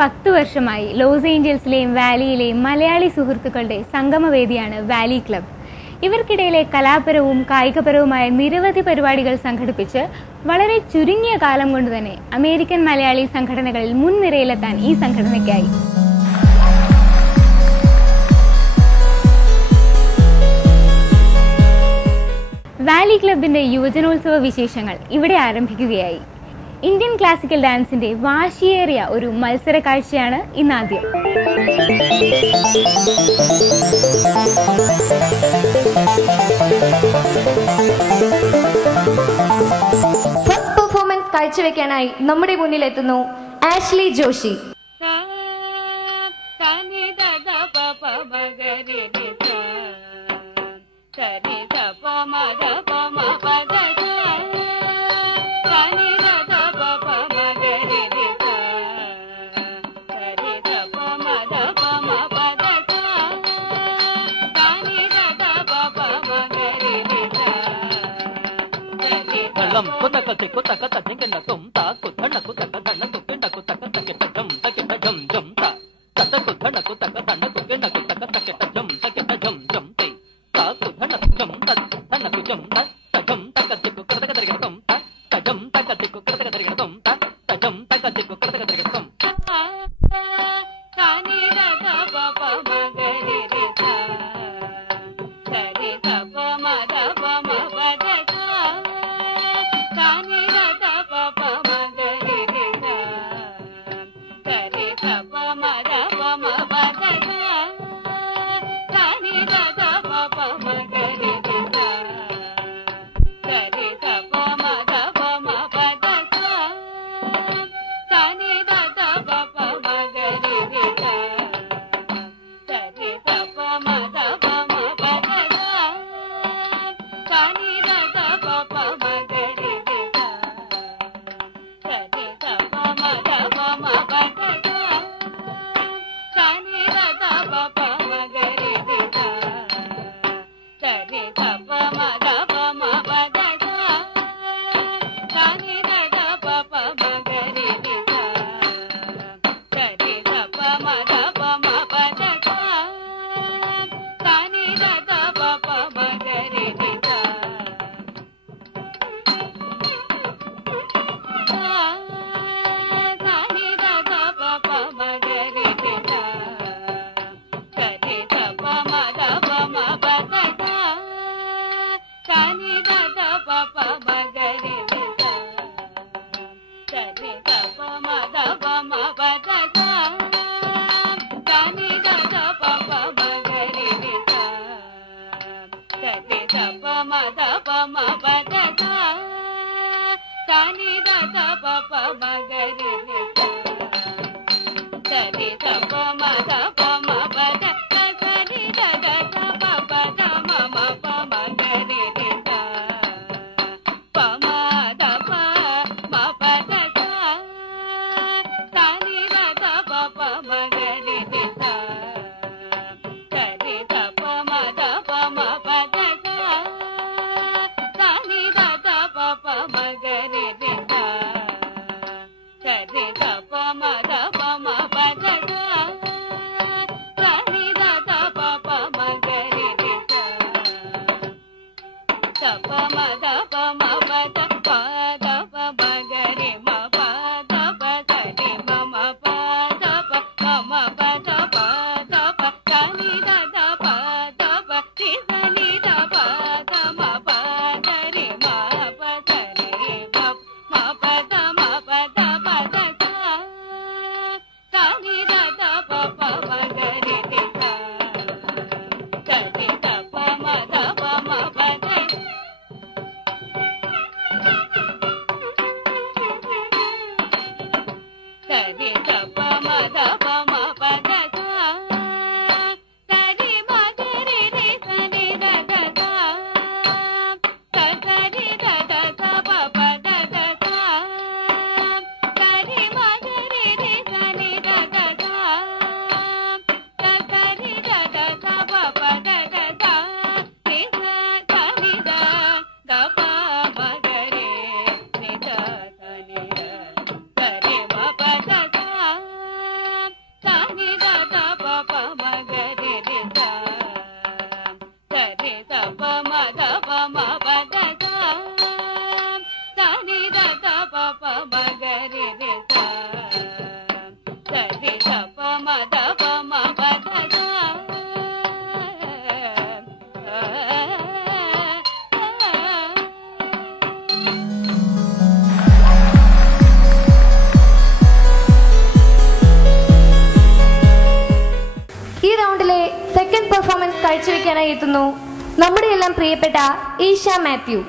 10 വർഷമായി ലോസ് ഏഞ്ചൽസിലെയും വാലിയിലെയും മലയാളി സുഹൃത്തുക്കളുടെ സംഗമവേദിയാണ് Valley club. ഇവർക്കിടയിലെ കലാപരവും കായികപരവുമായ നിരവധി പരിപാടികൾ സംഘടിപ്പിച്ച് വളരെ ചുരുങ്ങിയ കാലം കൊണ്ട് തന്നെ അമേരിക്കൻ മലയാളി സംഘടനകളിൽ മുൻനിരയിലെത്താൻ ഈ സംഘടനയ്ക്കായി. വാലി ക്ലബിന്റെ യുവജനോത്സവ വിശേഷങ്ങൾ ഇവിടെ ആരംഭിക്കുകയായി. ഇന്ത്യൻ ക്ലാസിക്കൽ ഡാൻസിന്റെ വാശിയേറിയ ഒരു മത്സര കാഴ്ചയാണ് ഇന്നാദ്യം. ഫസ്റ്റ് പെർഫോമൻസ് കാഴ്ചവെക്കാനായി നമ്മുടെ മുന്നിലെത്തുന്നു ആഷ്ലി ജോഷി. సరి దప మద పమ పద సని దత పప మగరి రి సరి దప మద పమ పద ഈ റൗണ്ടിലെ സെക്കൻഡ് പെർഫോമൻസ് കാഴ്ചവെക്കാനായി എത്തുന്നു നമ്മുടെ എല്ലാം പ്രിയപ്പെട്ട Isha Mathew.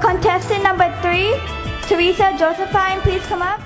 Contestant number 3, Teresa Josephine, please come up.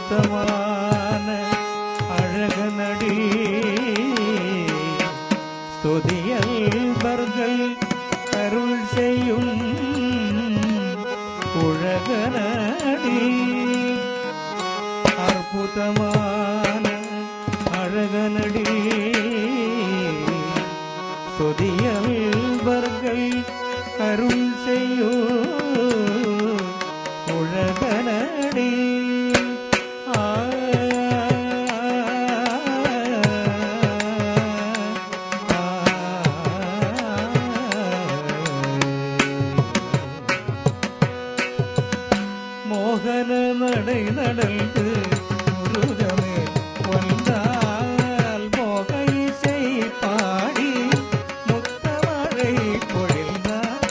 அற்புதமான அழகனடி ஸ்துதியல்பர்கள் அருள் செய்யும் உலகனடி அற்புதமான அழகனடி ஸ்துதியல்பர்கள் அருள் செய்யும் உலகனடி மோகன நடை நடந்து முருகமே வந்தால் மோக இசை பாடி முத்தமழை பொழிந்தார்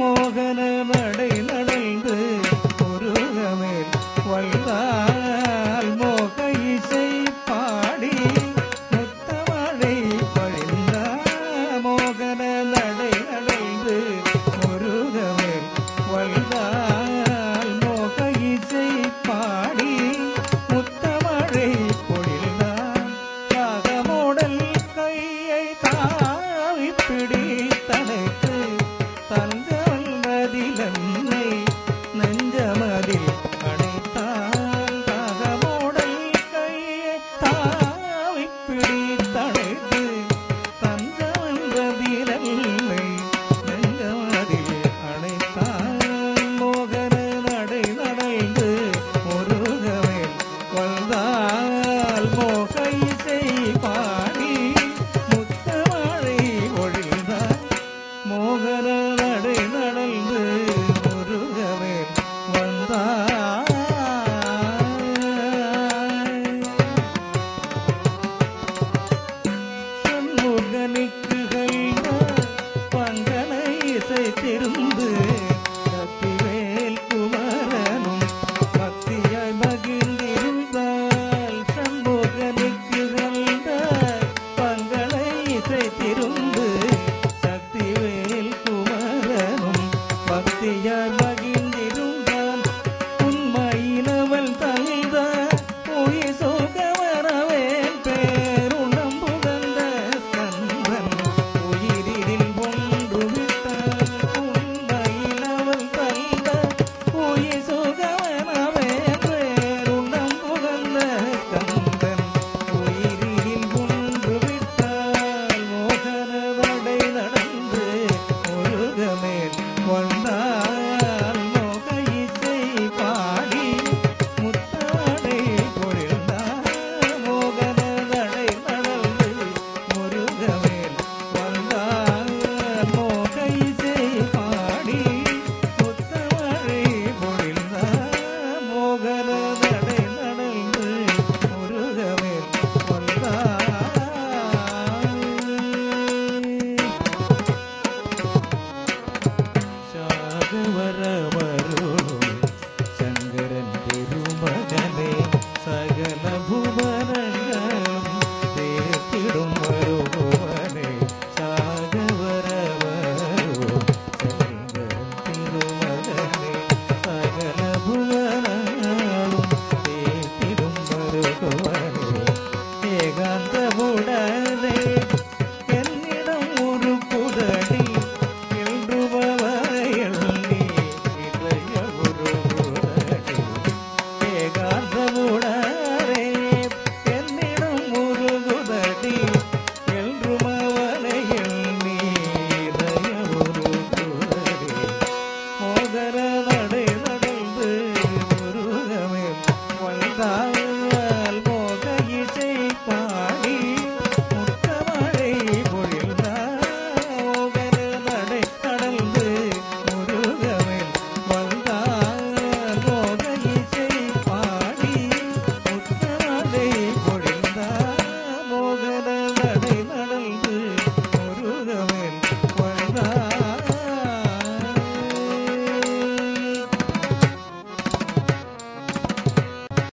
மோகன நடை நடந்து முருகமே வந்தால் மோக இசை பாடி முத்தமழை பொழிந்தார் மோகன நடை நடந்து முருகமே வந்தால் மோக இசை பாடி முத்தமழை பொழிந்தார் ராகமோடல் கையை தாவி பிடித்தனைத்து தஞ்சவல்லதிலன்னை நெஞ்சமதில் அடைத்தான் ராகமோடல் கையை தாவி பிடித்தனைத்து தஞ்சவல்லதிலன்னை நெஞ்சமதில் அடைத்தான் மோகன நடை நடந்து முருகமே வந்தால் மோக இசை பாடி முத்தமழை ஒழிந்தார் மோகன நடை நடந்து முருகமே வந்தார் சண்முகனுக்கு பங்கனை இசை திருந்து